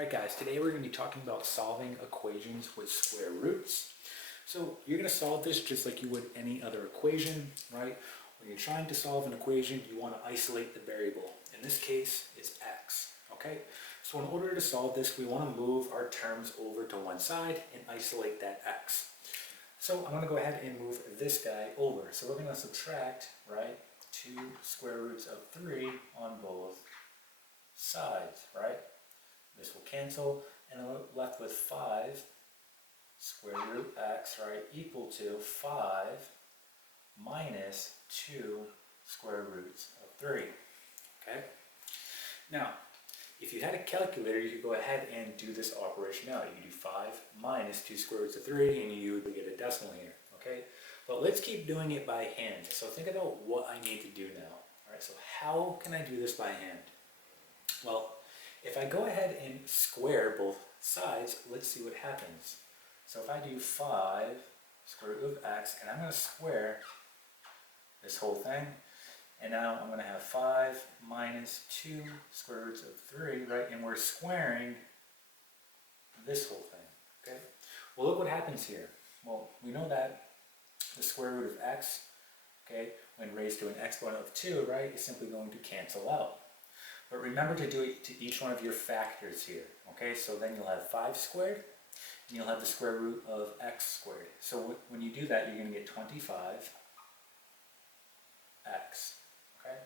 Alright guys, today we're going to be talking about solving equations with square roots. So you're going to solve this just like you would any other equation, right? When you're trying to solve an equation, you want to isolate the variable. In this case, it's x, okay? So in order to solve this, we want to move our terms over to one side and isolate that x. So I'm going to go ahead and move this guy over. So we're going to subtract, right, 2 square roots of 3 on both sides, right? This will cancel, and we're left with 5 square root x, right, equal to 5 minus 2 square roots of 3, okay? Now, if you had a calculator, you could go ahead and do this operation out. You could do 5 minus 2 square roots of 3, and you would get a decimal here, okay? But let's keep doing it by hand. So think about what I need to do now. All right, so how can I do this by hand? Well, if I go ahead and square both sides, let's see what happens. So if I do 5 square root of x, and I'm going to square this whole thing, and now I'm going to have 5 minus 2 square roots of 3, right? And we're squaring this whole thing, okay? Well, look what happens here. Well, we know that the square root of x, okay, when raised to an exponent of 2, right, is simply going to cancel out. But remember to do it to each one of your factors here, okay? So then you'll have 5 squared, and you'll have the square root of x squared. So when you do that, you're going to get 25x, okay?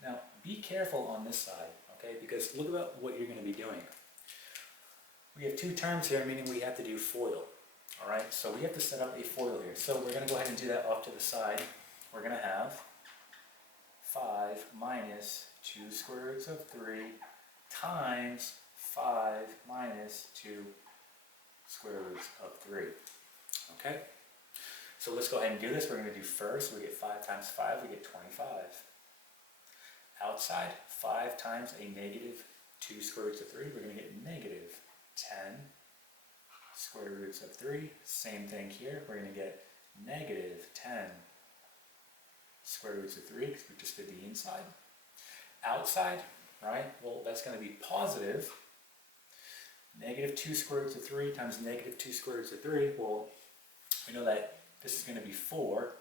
Now, be careful on this side, okay? Because look at what you're going to be doing. We have 2 terms here, meaning we have to do FOIL, all right? So we have to set up a FOIL here. So we're going to go ahead and do that off to the side. We're going to have 5 minus 2 square roots of 3 times 5 minus 2 square roots of 3. Okay? So let's go ahead and do this. We're going to do first, we get 5 times 5, we get 25. Outside, 5 times a negative 2 square roots of 3, we're going to get negative 10 square roots of 3. Same thing here, we're going to get negative 10 square roots of 3, because we just did the inside. Outside, right, well, that's going to be positive negative 2 square roots of 3 times negative 2 square roots of 3. Well, we know that this is going to be 4,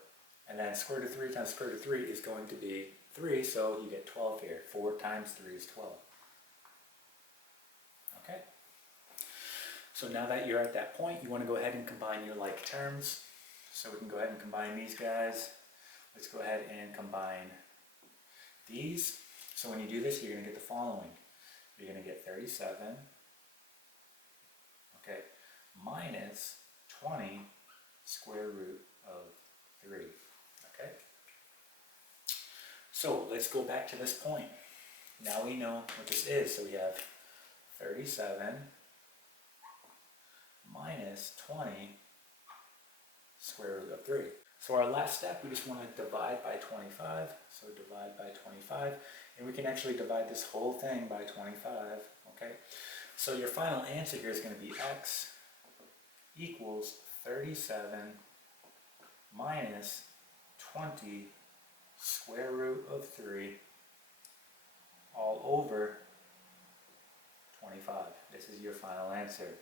and then square root of 3 times square root of 3 is going to be 3, so you get 12 here. 4 times 3 is 12. Okay? So now that you're at that point, you want to go ahead and combine your like terms. So we can go ahead and combine these guys. Let's go ahead and combine these. So when you do this, you're going to get the following. You're going to get 37, okay, minus 20 square root of 3, okay? So let's go back to this point. Now we know what this is. So we have 37 minus 20 square root of 3. So our last step, we just want to divide by 25. So divide by 25. And we can actually divide this whole thing by 25. Okay? So your final answer here is going to be x equals 37 minus 20 square root of 3 all over 25. This is your final answer.